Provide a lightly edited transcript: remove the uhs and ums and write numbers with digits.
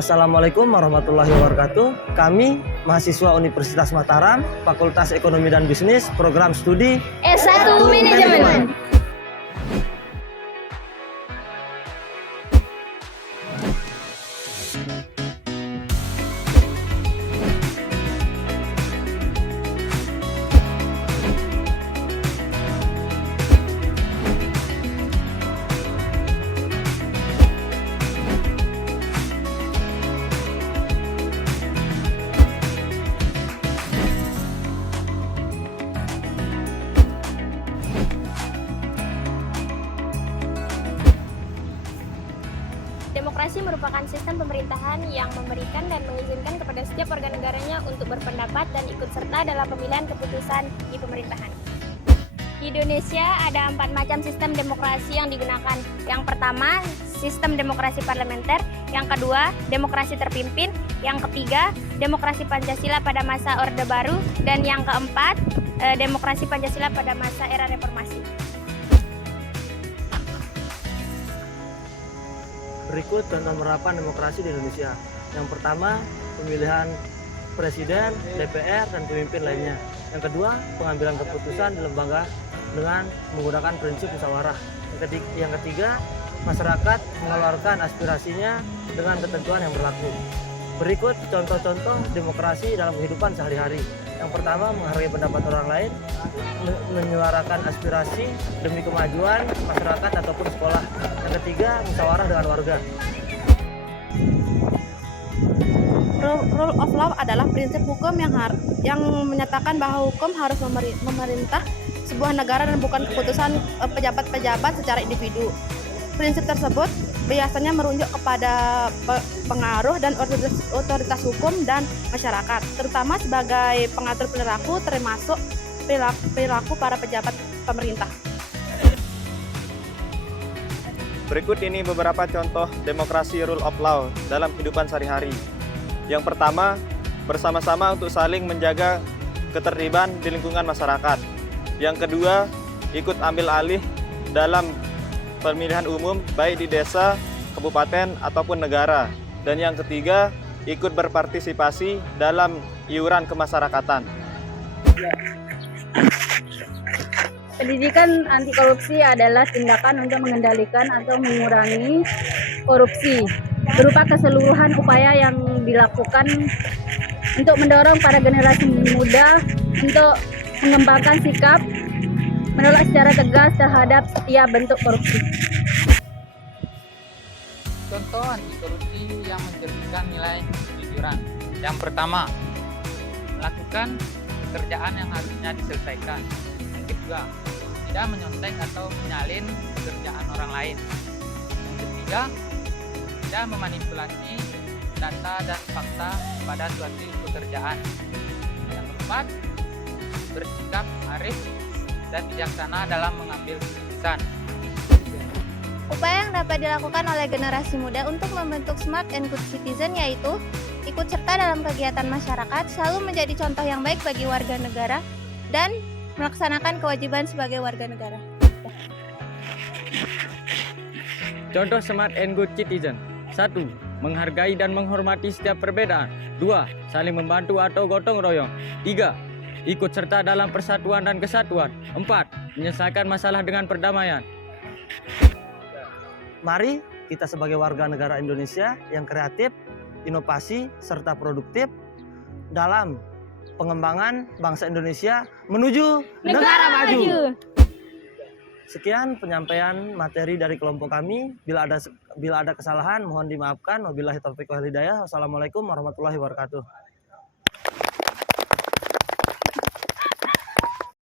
Assalamualaikum warahmatullahi wabarakatuh. Kami mahasiswa Universitas Mataram, Fakultas Ekonomi dan Bisnis, Program Studi S1 Manajemen. Demokrasi merupakan sistem pemerintahan yang memberikan dan mengizinkan kepada setiap warga negaranya untuk berpendapat dan ikut serta dalam pemilihan keputusan di pemerintahan. Di Indonesia ada 4 macam sistem demokrasi yang digunakan. Yang pertama, sistem demokrasi parlementer. Yang kedua, demokrasi terpimpin. Yang ketiga, demokrasi Pancasila pada masa Orde Baru. Dan yang keempat, demokrasi Pancasila pada masa era reformasi. Berikut contoh penerapan demokrasi di Indonesia. Yang pertama, pemilihan presiden, DPR, dan pemimpin lainnya. Yang kedua, pengambilan keputusan di lembaga dengan menggunakan prinsip musyawarah. Yang ketiga, masyarakat mengeluarkan aspirasinya dengan ketentuan yang berlaku. Berikut contoh-contoh demokrasi dalam kehidupan sehari-hari. Yang pertama, menghargai pendapat orang lain, menyuarakan aspirasi demi kemajuan masyarakat ataupun sekolah. Yang ketiga, musyawarah dengan warga. Rule of law adalah prinsip hukum yang menyatakan bahwa hukum harus memerintah sebuah negara dan bukan keputusan pejabat-pejabat secara individu. Prinsip tersebut biasanya merujuk kepada pengaruh dan otoritas hukum dan masyarakat, terutama sebagai pengatur perilaku termasuk perilaku para pejabat pemerintah. Berikut ini beberapa contoh demokrasi rule of law dalam kehidupan sehari-hari. Yang pertama, bersama-sama untuk saling menjaga ketertiban di lingkungan masyarakat. Yang kedua, ikut ambil alih dalam pemilihan umum baik di desa, kabupaten, ataupun negara. Dan yang ketiga, ikut berpartisipasi dalam iuran kemasyarakatan. Pendidikan anti korupsi adalah tindakan untuk mengendalikan atau mengurangi korupsi berupa keseluruhan upaya yang dilakukan untuk mendorong para generasi muda untuk mengembangkan sikap menolak secara tegas terhadap setiap bentuk korupsi. Contoh anti korupsi yang mencerminkan nilai kejujuran. Yang pertama, melakukan pekerjaan yang harusnya diselesaikan. Yang kedua, tidak menyontek atau menyalin pekerjaan orang lain. Yang ketiga, tidak memanipulasi data dan fakta pada suatu pekerjaan. Yang keempat, bersikap arif dan bijaksana dalam mengambil keputusan. Upaya yang dapat dilakukan oleh generasi muda untuk membentuk smart and good citizen yaitu ikut serta dalam kegiatan masyarakat, selalu menjadi contoh yang baik bagi warga negara, dan melaksanakan kewajiban sebagai warga negara. Contoh smart and good citizen. 1. Menghargai dan menghormati setiap perbedaan. 2. Saling membantu atau gotong royong. 3. Ikut serta dalam persatuan dan kesatuan. 4. Menyelesaikan masalah dengan perdamaian. Mari kita sebagai warga negara Indonesia yang kreatif, inovasi, serta produktif dalam pengembangan bangsa Indonesia menuju negara maju. Sekian penyampaian materi dari kelompok kami. Bila ada kesalahan mohon dimaafkan. Wabillahi taufiq wal hidayah. Wassalamualaikum warahmatullahi wabarakatuh.